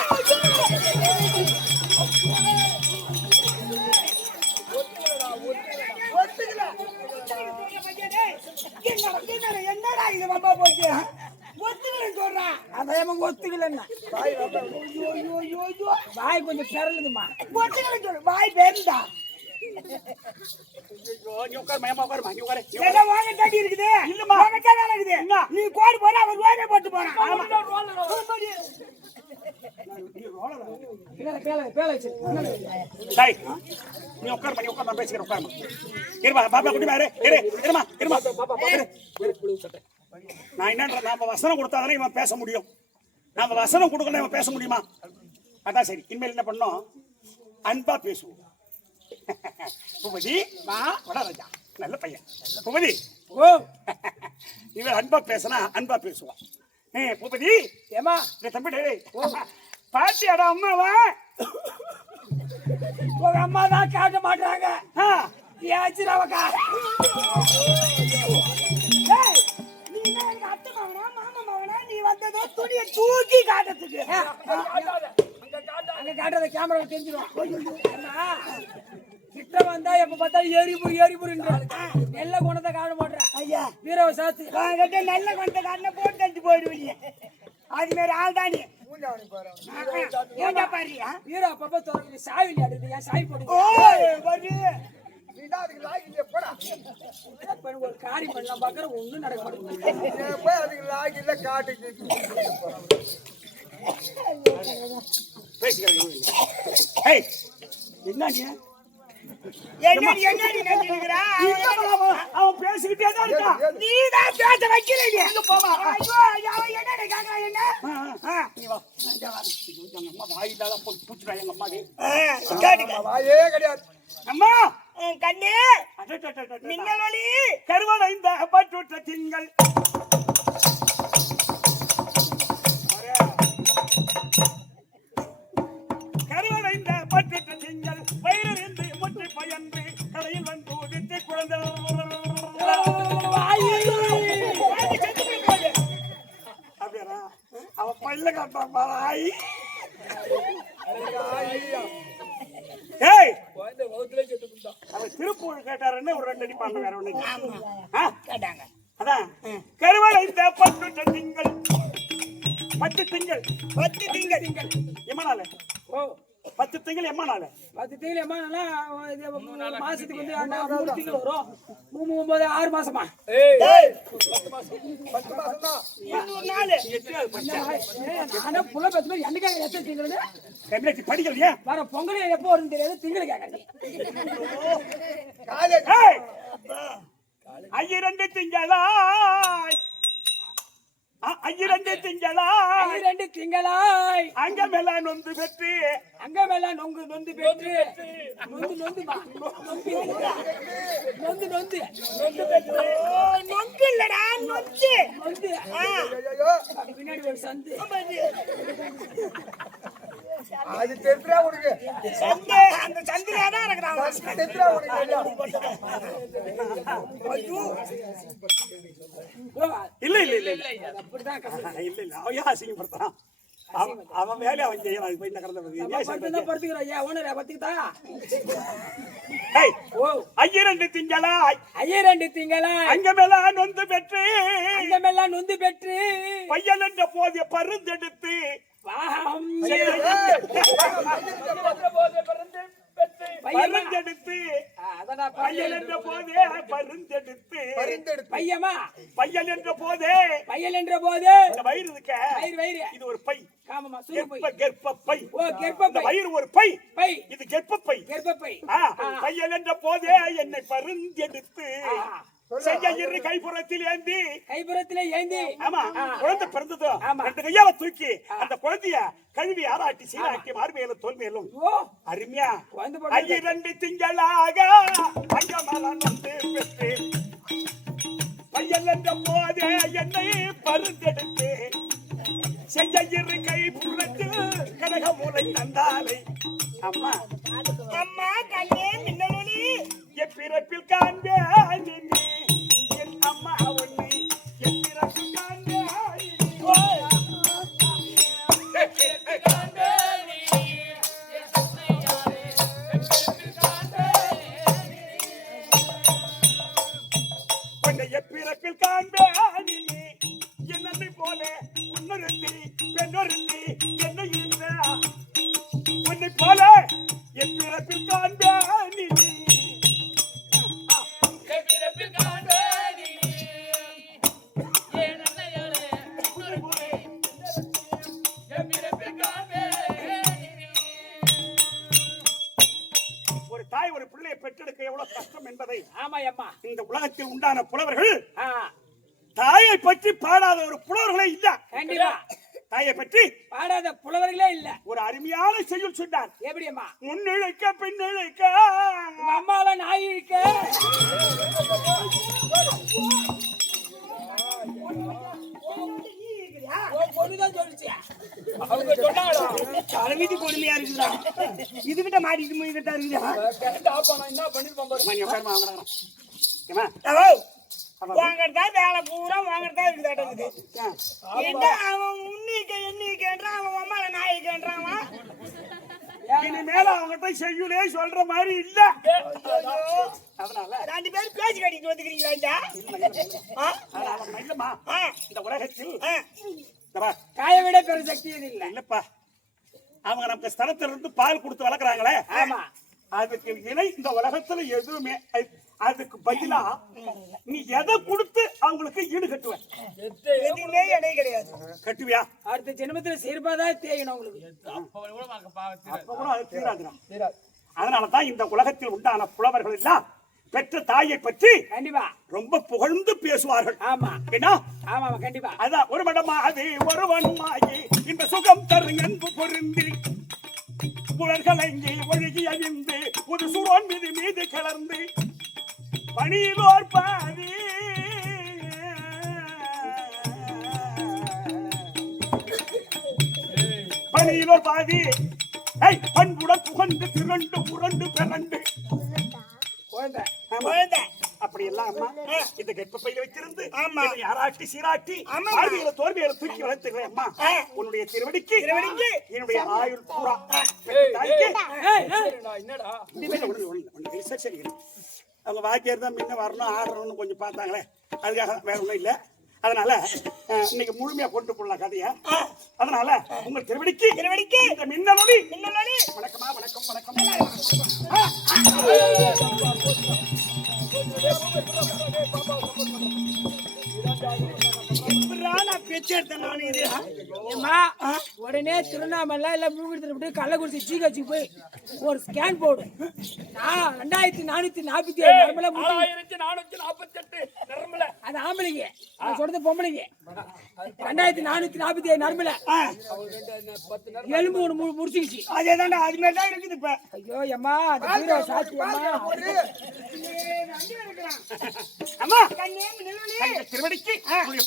என்னடா இது அம்மா போச்சு ஒத்துக்கலன்னு சொல்றான். அதான் ஒத்துக்கலன்னா வாய் கொஞ்சம் பிறலுதுமா. ஒத்துக்கலன்னு சொல்லு வாய் பேருந்தா. இருக்குது நீ கோடு போற அவர் ரோடே போட்டு போறான். நீ உட்கார் பண்ணி உட்கார் நான் பேசிக்கிறேன். உட்கார் இருமா பாப்பா குட்டி பாரு இருமா இருமா. நான் என்னன்ற நாம வசனம் கொடுத்தாதானே இவன் பேச முடியும். நாம வசனம் கொடுக்கல இவன் பேச முடியுமா? அதான் சரி. இனிமேல் என்ன பண்ணோம்? அன்பா பேசுவோம். பூபதி வா வட ராஜா நல்ல பையன் பூபதி. ஓ இவன் அன்பா பேசினா அன்பா பேசுவான். பூபதி ஏமா தம்பி பாத்தியாடா அம்மாவா? உங்க அம்மா தான் காட்ட மாட்டாங்க. ஏச்சுராவக்கா அத்தை மாவனா மாமா மாவனா நீ வந்ததோ துணியை தூக்கி காட்டுறதுக்கு. அங்க காட்டுறத கேமரா தெரிஞ்சிடும். கிட்ட வந்தா எப்ப பார்த்தா எரிபுரின்றாரு. நெல்ல குணத்தை காட்ட மாட்டேன். ஐயா வீரவ சாத்து நல்ல குணத்தை காட்டின போட்டு தச்சு போயிடுவீங்க. அது மாதிரி ஆள் தானே வீர அப்பப்ப தொடர்ந்து சாவி அடிக்குது. ஏன் சாவி போட்டு ஒரு காரியம் பண்ணலாம் பாக்குற ஒண்ணும் நடக்க மாட்டேங்குது. அவன் பேசிக்கிட்டே தான் இருக்கான். நீதான் பேச வைக்கிறீங்க. வாயிலால போட்டு பூச்சுடா எங்க அம்மாடி. வாயே கிடையாது அம்மா கண்ணே மின்னல் ஒளி கருவடைந்த பற்றுற்ற திங்கள் கருவடைந்த பற்றுற்ற திங்கள் வயிறிருந்து முற்றி பயன்று கடையில் வந்து உதித்து குழந்தை அப்படியா அவன் பல்ல காட்டான் பாய். ஏய் அவன் திருப்பூர் கேட்டாருன்னு ஒரு 2 அடி பாங்க வேற ஒண்ணு கேட்டாங்க. அதான் கருவடைந்த பற்றுற்ற திங்கள் 10 திங்கள் 10 திங்கள் எம்மனால ஓ 10 திங்கள் எம்மனால 10 திங்கள் எம்மானா மாசத்துக்கு வந்து 3 திங்கள் வரும் 3 9 6 மாசமா நானே புள்ள பேசுற என்னைக்காக எத்தனை திங்கள் கம்மியாச்சு படிக்கலையா வர பொங்கல் எப்போ வரும்னு தெரியாது திங்கள் கேட்கறீங்க ஐயிரண்டு திங்களாய் ஐயிரண்டு திங்களாய் 2 திங்களாய் அங்கமெல்லாம் நொந்து பெற்று அங்கமெல்லாம் நொந்து பெற்று நொந்து நொங்கு இல்லடா நொஞ்சு பின்னாடி ஒரு சந்து அது தெரியல உனக்கு சந்து அந்த சந்திலே தான் இருக்கிறான் தெரியல உனக்கு இல்ல இல்ல இல்ல இல்ல அப்படிதான் இல்ல இல்ல அவன் ஏன் அசிங்கப்படுத்துறான் அவன் வேலையை அவன் செய்யறான் அது போய் இந்த கடந்த படுத்துக்கிறோம் ஐயா ஓனர் பத்துக்கிட்டா ஓ ஐயிரண்டு திங்களாய் 2 திங்களாய் அங்கமெல்லாம் நொந்து பெற்று அங்கமெல்லாம் நொந்து பெற்று பையன் என்ற போதிய பருந்தெடுத்து பருந்தெடுத்து பையன் என்ற போதே பருந்தெடுத்து பையமா பையன் என்ற போதே பையல் என்ற போது இந்த வயிறு இருக்க வயிறு இது ஒரு பை காமமா சுருப்பை கர்ப்பப்பை ஓ கர்ப்பப்பை வயிறு ஒரு பை பை இது கர்ப்பப்பை கர்ப்பப்பை பையன் என்ற போதே என்னை பருந்தெடுத்து செய்ய கைப்புறத்தில் ஏந்தி ஆமா குழந்தை பிறந்ததோ 2 கையால தூக்கி அந்த குழந்தைய கழுவி ஆராட்டி சீராட்டி மார்பேலும் தோல் மேலும் அருமையா 2 திங்களாக அங்கமெல்லாம் வந்து பெற்று பையன் என்ற போதே என்னை பருந்தெடுத்து செய்ய கைப்புறத்தில் கனகமூலை தந்தாலை அம்மா அம்மா கண்ணே மின்னல் ஒளி எப்பிறப்பில் காண்பேன் என் அம்மா உன்னை எப்பிறப்பில் காண்பேன் உன்னை எப்பிறப்பில் காண்பேன் என் அன்னை போல உன்னொருத்தி பெண்ணொருத்தி என்னை இந்த உன்னை போல எப்பிறப்பில் காண்பேன் ஒரு தாய் ஒரு பிள்ளையை பெற்றெடுக்க எவ்வளவு கஷ்டம் என்பதை ஆமா அம்மா இந்த உலகத்தில் உண்டான புலவர்கள் தாயை பற்றி பாடாத ஒரு புலவர்களே இல்ல கண்டிப்பா தாயை பற்றி பாடாத புலவர்களே இல்ல ஒரு அருமையான செய்யுள் சொன்னார் எப்படி அம்மா முன்னிழைக்க பின்னிழைக்க அம்மாவை நாய் இழுக்க பொண்ணுதான் சொல்லிச்சு அவங்க சொன்னாங்களா தலைவிதி கொடுமையா இருக்குதா இதுகிட்ட மாட்டிட்டு போய்கிட்டா இருக்குதா என்ன பண்ணிருப்பாங்க வாங்கறதா வேலை பூரா வாங்கறதா இருக்குதாட்ட என்ன அவன் எண்ணிக்கேன்றான் அவன் அம்மா நாய்க்கேன்றான் இனிமேல அவங்ககிட்ட செய்யுளே சொல்ற மாதிரி இல்ல அதனால 2 பேரும் பேசி கட்டிட்டு வந்துக்கிறீங்களா இல்லம்மா இந்த உலகத்தில் காய விட பெரும் சக்தி இல்லை இல்லப்பா அவங்க நமக்கு ஸ்தலத்திலிருந்து பால் கொடுத்து வளர்க்குறாங்களே ஆமா அதுக்கு இணை இந்த உலகத்துல எதுவுமே அதுக்கு பதிலா நீ எதை கொடுத்து அவங்களுக்கு ஈடு கட்டுவ எதுவுமே இடை கிடையாது கட்டுவியா அடுத்த ஜென்மத்துல சிறுபாதான் தேயணும் உங்களுக்கு அப்ப கூட அது தீராதுடா. அதனாலதான் இந்த உலகத்தில் உண்டான புலவர்கள் எல்லாம் பெற்ற தாயை பற்றி கண்டிப்பா ரொம்ப புகழ்ந்து பேசுவார்கள். ஆமா என்ன ஆமா கண்டிப்பா அதான் ஒரு மடமாதி ஒருவனுமாகி இந்த சுகம் தரு என்பு பொருந்தி புலர்கள் அங்கே ஒழுகி அழிந்து புது சுரோன் மீது கலர்ந்து பணியிலோர் பாதி பணியிலோர் பாதி பண்புடன் புகழ்ந்து திரண்டு புரண்டு பிறண்டு அப்படி எல்லாம் அம்மா இந்த கர்ப்பப்பையில வச்சிருந்து யாராட்டி சீராட்டி ஆர்வியில தோல்வியில தூக்கி வளர்த்துக்கிறேன் அம்மா உன்னுடைய திருவடிக்கு என்னுடைய ஆயுள் பூரா அவங்க வாக்கியார் தான் முன்ன வரணும் ஆடணும்னு கொஞ்சம் பார்த்தாங்களே அதுக்காக வேற ஒன்றும் இல்லை அதனால இன்னைக்கு முழுமையா கொண்டு போடலாம் கதைய அதனால உங்கள் திருவடிக்கு இந்த மின்னலொளி வணக்கமா வணக்கம் வணக்கம் உடனே திருவண்ணாமலை இல்ல மூணு கள்ளக்குறிச்சி ஜிஹெச் போய் ஒரு ஸ்கேன் போடு 2448 அது ஆம்பளைங்க நான் சொல்றது பொம்பளைங்க 2447 நரம்புல எலும்பு ஒண்ணு முடிச்சிருச்சு அதேதான் அது மாதிரி தான் இருக்குது இப்ப ஐயோ அம்மா அது சாட்சி அம்மா திருவடிக்கு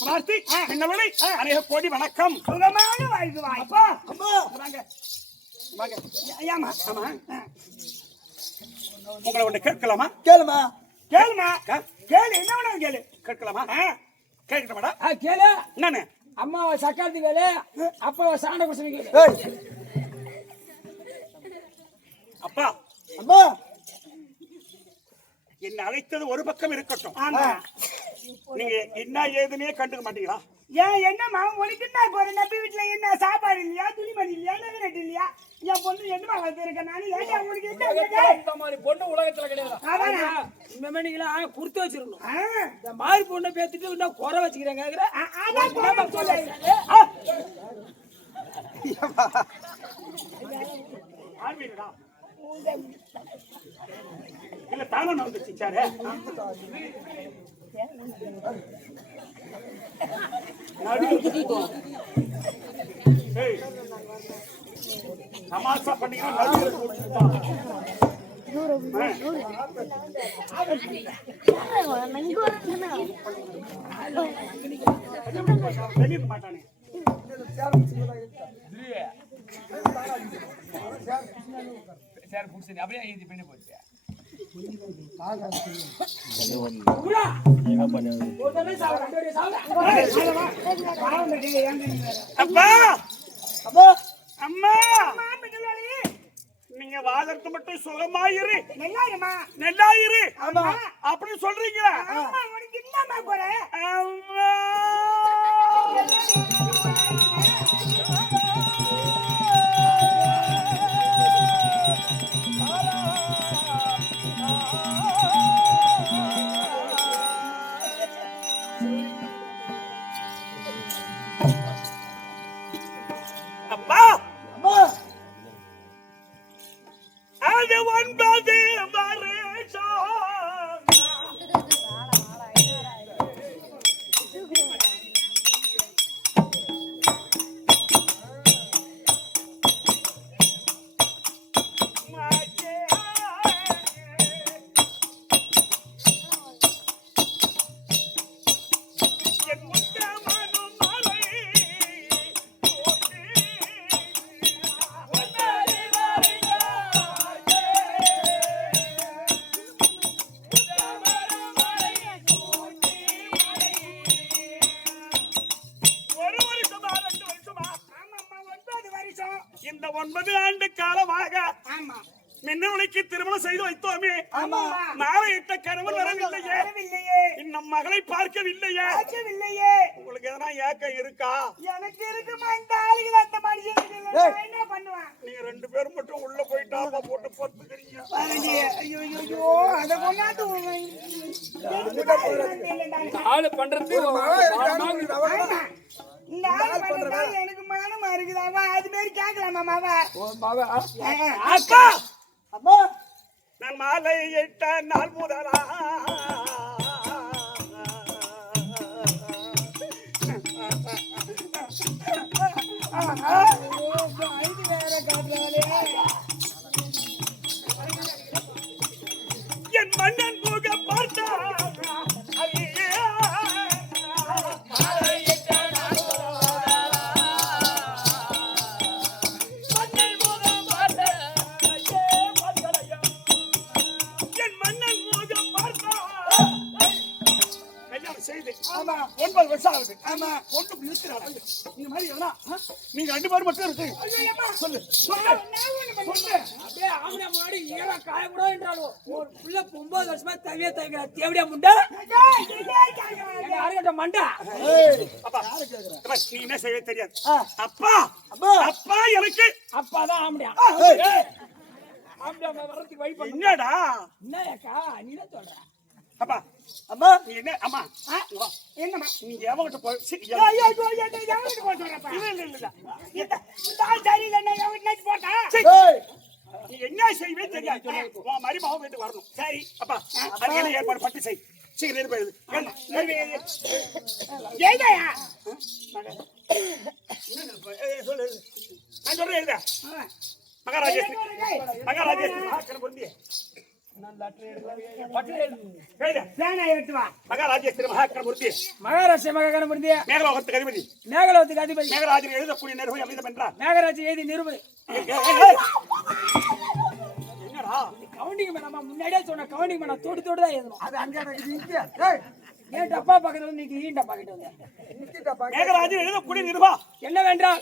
பிரார்த்தி மின்னலொளி அநேக கோடி வணக்கம் சுகமான வாழ்க்கை வாய்ப்பா அம்மா வாங்க வாங்க ஐயாமா ஆமா உங்களை ஒண்ணு கேட்கலாமா கேளுமா கேளு என்ன வேணாலும் கேளு கேட்கலாமா கேட்கலாமாடா கேளு என்னன்னு அம்மாவை சக்காத்தி கேளு அப்பாவை சாண்ட குசனி கேளு அப்பா அம்மா என்ன அழைத்தது ஒரு பக்கம் இருக்கட்டும் நீங்க என்ன ஏதுன்னே கண்டுக்க மாட்டீங்களா ஏன் என்னம்மா உனக்கு என்ன போற நம்பி வீட்டுல என்ன சாப்பாடு இல்லையா துணிமணி இல்லையா நகரட்டு இல்லையா என் பொண்ணு என்னமா வளர்த்துருக்கேன் நானு ஏன் உங்களுக்கு என்ன இந்த மாதிரி பொண்ணு உலகத்துல கிடையாது இந்த மணிகளா குடுத்து வச்சிருக்கணும் இந்த மாதிரி பொண்ணை பேத்துட்டு இன்னும் குறை வச்சுக்கிறேன் கேக்குறேன் இல்ல தானே வந்துச்சு சாரு சமாசா பண்ணீங்கன்னா மாட்டானே அப்படியே இது பண்ணி போச்சு அம்மா நீங்க வாதத்து மட்டும் சுகமாயிரு நெல்லாயிரு அப்படி சொல்றீங்க உனக்கு என்னமா போற அப்பா அது 9 வருஷம் இந்த 9 ஆண்டு காலமாக மின்னொலிக்கு திருமணம் செய்து வைத்தோமே நாளையிட்ட கணவன் வரவில்லையே இன்னும் மகளை பார்க்கவில்லையே உங்களுக்கு எதனா ஏக்கம் இருக்கா எனக்கு இருக்குமா இந்த ஆளுகள் அந்த மனுஷனுக்கு என்ன பண்ணுவேன் நீங்க 2 பேரும் மட்டும் உள்ள போயிட்டா போட்டு பொறுத்துக்கிறீங்க ஐயோ அத கொண்டாந்து ஆளு பண்றது இந்த ஆளு பண்றதா எனக்கு மானமா இருக்குதாவா அது மாதிரி கேட்கலாமா மாவா அப்பா அம்மா நான் மாலை இட்ட நாள் முதலா இது வேற காட்டுறாளே பொண்ணு இப்படி இருக்கிறாளா? நீங்க மாதிரி எவனா? நீங்க 2 பேரும் மட்டும் இருக்கு. சொல்லு சொல்லு அப்படியே ஆம்பளை முன்னாடி ஏவா காய கூட என்றாலும் ஒரு புள்ள 9 வருஷமா தவிய தவிக்கிற தேவடியா முண்டா யாருக்கிட்ட மண்டா அப்பா நீ என்ன செய்ய தெரியாது. அப்பா அப்பா எனக்கு அப்பாதான் ஆம்படியா ஆம்படியா வரதுக்கு வழி பண்ணு. என்னடா என்னக்கா நீ என்ன சொல்ற? அப்பா அம்மா நீ என்ன அம்மா என்னம்மா நீங்க எவங்கிட்ட போய் ஐயோ எவங்கிட்ட போக சொல்றப்பா இல்ல இந்த ஆள் சரியில்லை நான் எவங்கிட்ட போட்டா நீ என்ன செய்வே தெரியாது. உன் மருமகன் வீட்டுக்கு வரணும். சரி அப்பா அதுக்கு ஏற்பாடு பட்டு செய். சீக்கிரம் போயிடுது. ஏய்யா சொல்லு நான் சொல்றேன் எழுத. மகாராஜேஸ்வரி மகாராஜேஸ்வரி பொருந்திய மகாராஜேஸ்வரி மகாக்கரமூர்த்தி மகாராஷ்டிர மகாகணபதி மேகலோகத்துக்கு அதிபதி மேகலோகத்துக்கு அதிபதி மேகராஜன் எழுதக்கூடிய நிறுவனம் அமிதம் என்றார். மேகராஜ் எழுதி நிருபதி என்னடா கவுண்டிங் பண்ணாம முன்னாடியே சொன்ன கவுண்டிங் பண்ண தோடு தான் எழுதணும். அது அங்க இது இங்க. ஏன் டப்பா பக்கத்துல நீங்க ஈ டப்பா கிட்ட வந்த மேகராஜன் எழுதக்கூடிய நிருபா என்னவென்றால்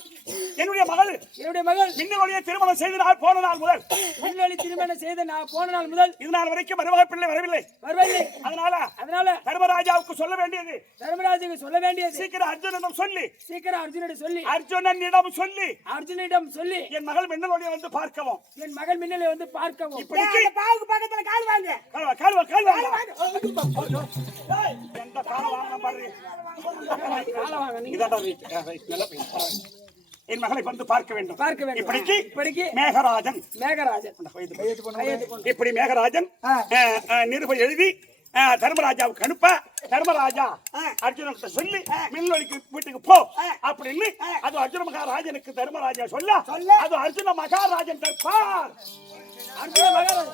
என்னுடைய மகள் என்னுடைய மகள் மின்னலுடைய திருமணம் செய்த நாள் போன நாள் முதல் முன்னொழி திருமணம் செய்த நான் போன நாள் முதல் இது நாள் வரைக்கும் மருமக பிள்ளை வரவில்லை. அதனால தர்மராஜாவுக்கு சொல்ல வேண்டியது தர்மராஜுக்கு சொல்ல வேண்டியது சீக்கிரம் அர்ஜுனிடம் சொல்லி அர்ஜுனிடம் சொல்லி என் மகள் மின்னலுடைய வந்து பார்க்கவும் என் மகள் மின்னலை வந்து பார்க்கவும் இப்படிக்கு பாவுக்கு பக்கத்துல கால் வாங்க கால் எந்த கால வாங்க பாரு. என் மகளை வந்து பார்க்க வேண்டும். இப்படிக்கு மேகராஜன் இப்படி மேகராஜன் நிருபம் எழுதி தர்மராஜாவுக்கு அனுப்ப தர்மராஜா அர்ஜுனன் சொல்லி மின்னொலிக்கு வீட்டுக்கு போ அப்படின்னு அது அர்ஜுன மகாராஜனுக்கு தர்மராஜா சொல்ல அது அர்ஜுன மகாராஜன் தற்பார். அர்ஜுன மகாராஜன்